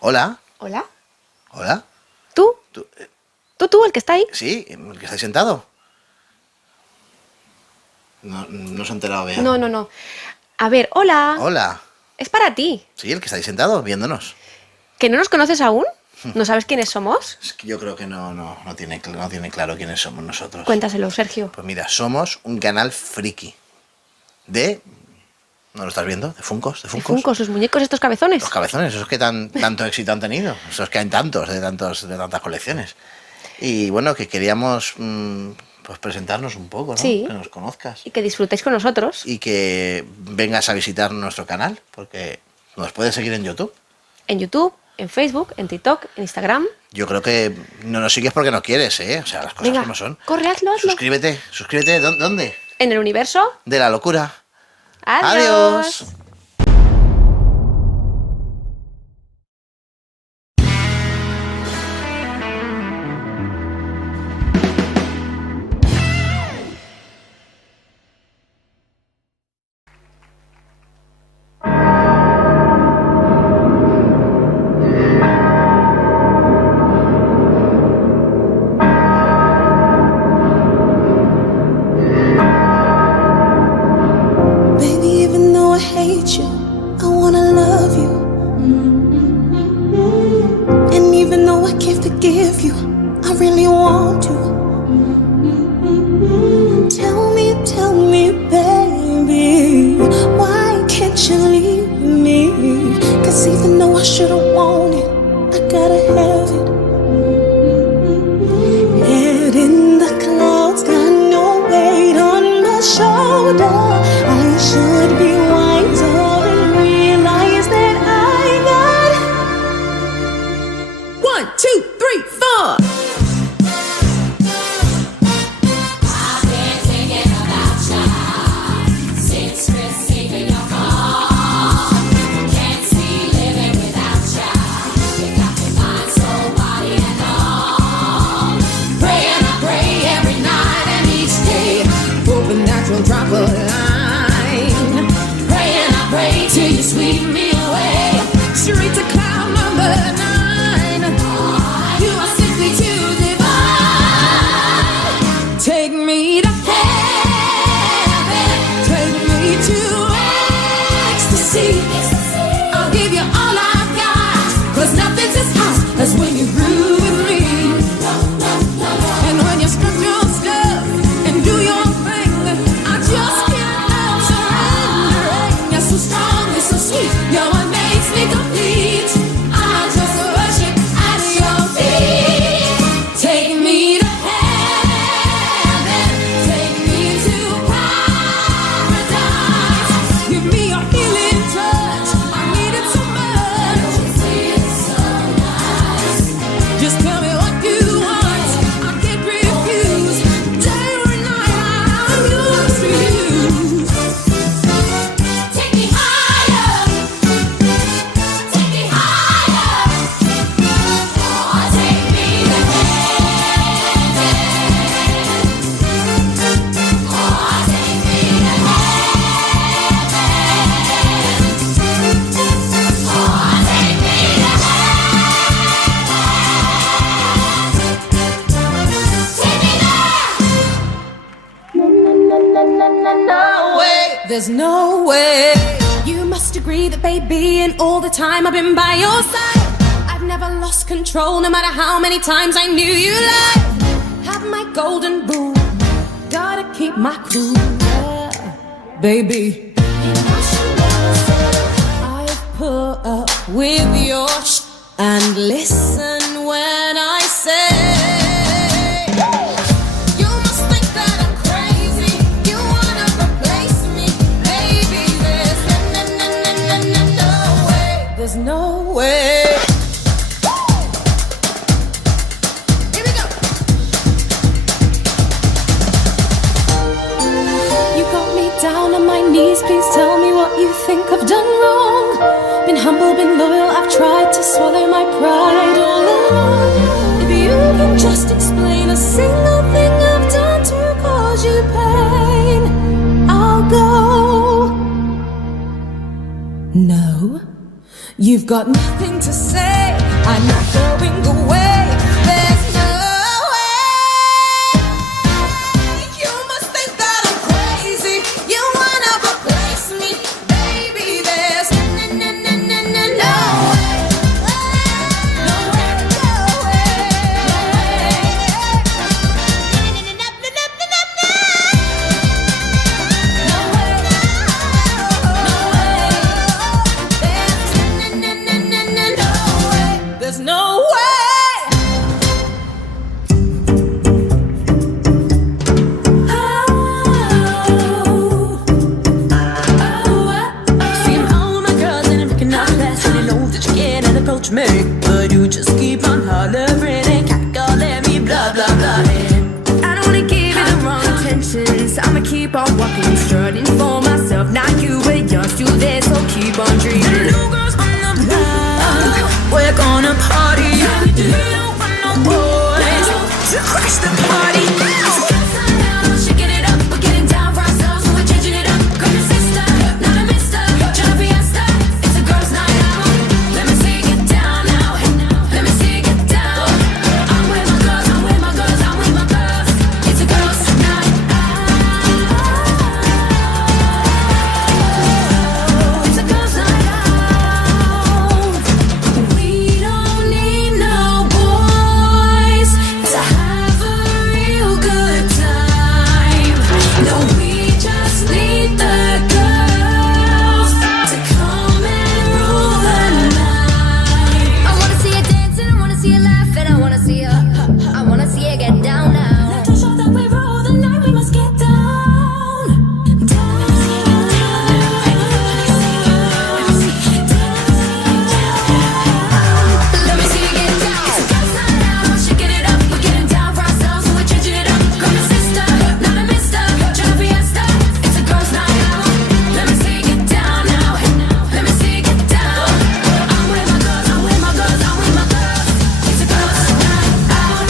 Hola. ¿Hola? Hola. ¿Tú? ¿Tú, ¿Tú, el que está ahí? sí, el que está ahí sentado. No se ha enterado bien. No. A ver, hola. Hola. Es para ti. Sí, el que está ahí sentado, viéndonos. ¿Que no nos conoces aún? ¿No sabes quiénes somos? Es que yo creo que no tiene claro quiénes somos nosotros. Cuéntaselo, Sergio. Pues mira, somos un canal friki. ¿No lo estás viendo? ¿De Funkos? ¿De Funkos, los muñecos estos Los cabezones? cabezones, esos que tanto éxito han tenido. Esos que hay tantos, de tantas colecciones. Y bueno, que queríamos pues presentarnos un poco, ¿no? Sí. Que nos conozcas. Y que disfrutéis con nosotros. Y que vengas a visitar nuestro canal, porque nos puedes seguir en YouTube. En YouTube, en Facebook, en TikTok, en Instagram. Yo creo que no nos sigues porque no quieres, ¿eh? O sea, las cosas Venga, como son. corre, hazlo. Suscríbete. ¿Dónde? En el universo. De la locura. Adiós. Tell me, baby, why can't you leave me? 'Cause even though I should've wanted, I gotta have it. Head in the clouds, got no weight on my shoulder. I should be wiser and realize that I got 1, 2, 3, 4. Drop a line, pray and I pray till you sweep me away, straight to cloud number 9. You are simply too divine. Take me to heaven, take me to ecstasy. I'll give you all I've got, 'cause nothing's as hot as when you groove with me. And when you strut your stuff and do your thing, just can't help surrendering. You're so strong, you're so sweet, you're what makes me complete. I just worship at your feet. Take me to heaven, take me to paradise. Give me your healing touch, I need it so much. Just tell me what you want, I can't refuse. Day or night, I'm yours for you. Take me higher, take me higher. Oh, take me to heaven. Oh, take me to heaven. Oh, take me to No way, there's no way. You must agree that, baby, and all the time I've been by your side, I've never lost control, no matter how many times I knew you lied. Have my golden rule, gotta keep my cool, yeah, baby. I've put up with your and listen when I say. There's no way. Here we go. You got me down on my knees. Please tell me what you think I've done wrong. Been humble, been loyal. I've tried to swallow my pride all along. If you can just explain a single thing I've done to cause you pain, I'll go. No. You've got nothing to say, I'm not going away. There's no way. You must think that I'm crazy. You wanna replace me, baby. There's no way. No way, no way, there's no way. See, I'm all my girls and I'm picking up fast, and I know that you can't approach me, but you just keep on hollering and cackling me, blah blah blah. And I don't wanna give you the wrong intentions. I'ma keep on walking, strutting for myself. Now you and yours do this, so keep on dreaming. The new girls on the block, we're gonna party. We don't want no boys to crash the party. Shaking it up, we're getting down for ourselves, so we're changing it up. Girl, your sister, not a mister, trying to fiesta. It's a girls' night out. Let me see you get down now. Let me see you get down. I'm with my girls, I'm with my girls, I'm with my girls. It's a girls' night out. It's a girls' night out. We don't need no boys to have a real good time. No, we just need the girls to come and rule the night. I wanna see you dancing, I wanna see you laughing, I wanna see you get down now. To show that we rule the night, we must get down, down. Let me see you get down. It's a girls' night out, shaking it up, we're getting down for ourselves, so we're changing it up. Girl, your sister, not a mister, trying to fiesta. It's a girls' night out. Let me see you get down now. Let me see you get down. I'm with my girls, I'm with my girls, I'm with my girls. It's a girls' night out.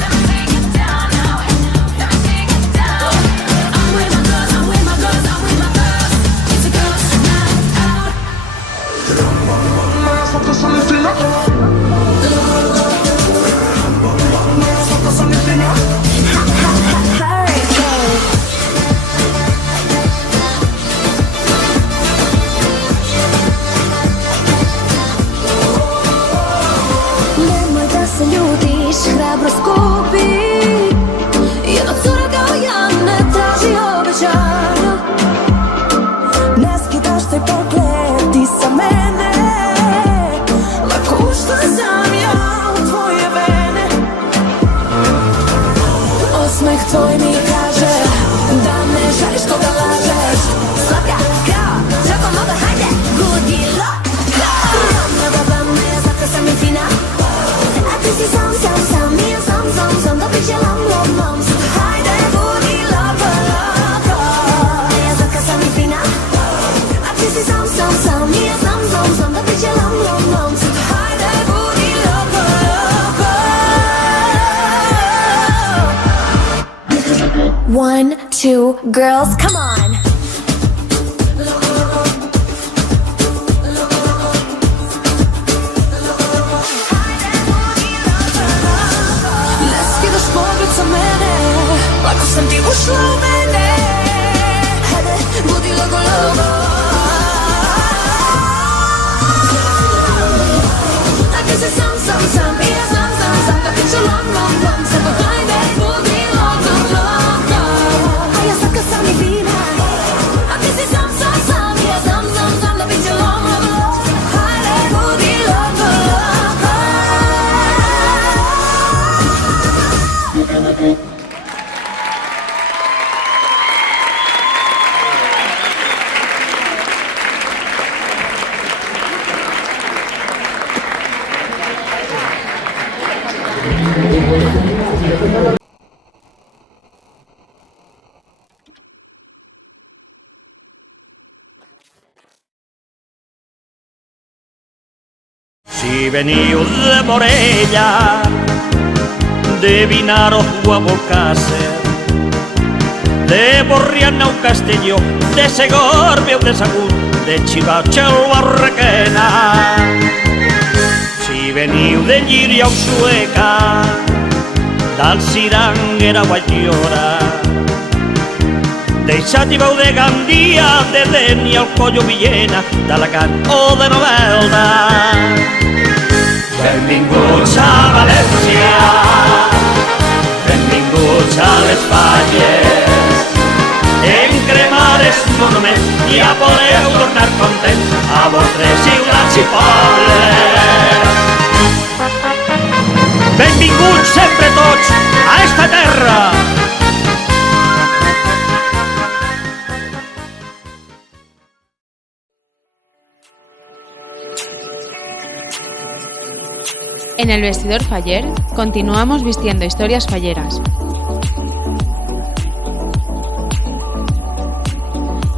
Let me see you get down now. Let me see you get down. I'm with my girls, I'm with my girls, I'm with my girls. It's a girls' night out. Nemoj da se ljutiš, hrabrost kupi. Jedna cura kao ja ne traži obećanja. Ne skidaš taj pogled ti sa mene. Lako ušla sam ja u tvoje vene. Osmeh tvoj mi kaže da ne želiš koga lažeš. Slatka kao žaba moda, hajde, gudilo. Ja zato sam i fina. A ti si sam, i ja sam, da bit će lam. Hajde, gudilo, loko. Ja zato sam i fina. A ti si sam, i ja sam, da bit će lam. Hajde, gudilo, loko. 1, 2, girls, come on. Ne skidaš pogled sa mene, lako sam ti ušla u mene. Hajde, budi logo. A ti si sam, i ja sam, da bit će lam. Samo hajde, budi logo. A ja sad kad sam i fina. A ti si sam, i ja sam, da bit će lam. Hajde, budi logo. Si veniu de Morella, de Vinaro o a Volcácer, de Borriana o Castelló, de Segorbe o de Sagunt, de Chivache o Barrequena. Si veniu de Llíria o Sueca, d'Alciranguera o Allora, de Xàtiva o de Gandia, de Denia o Collo Villena, d'Alacant o de Novelda. Benvinguts a València, benvinguts a les Falles. En cremar els monuments ja podeu tornar contents a vostres ciutats i pobles. Benvinguts sempre tots a esta terra. En el vestidor faller continuamos vistiendo historias falleras.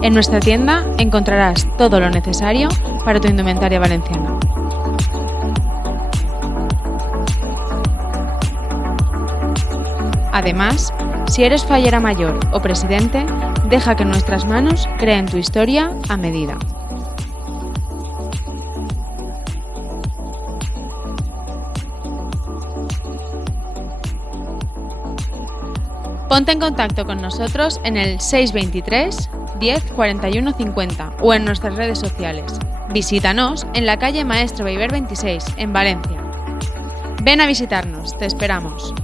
En nuestra tienda encontrarás todo lo necesario para tu indumentaria valenciana. Además, si eres fallera mayor o presidente, deja que nuestras manos creen tu historia a medida. Ponte en contacto con nosotros en el 623 10 41 50 o en nuestras redes sociales. Visítanos en la calle Maestro Beiber 26, en Valencia. Ven a visitarnos, te esperamos.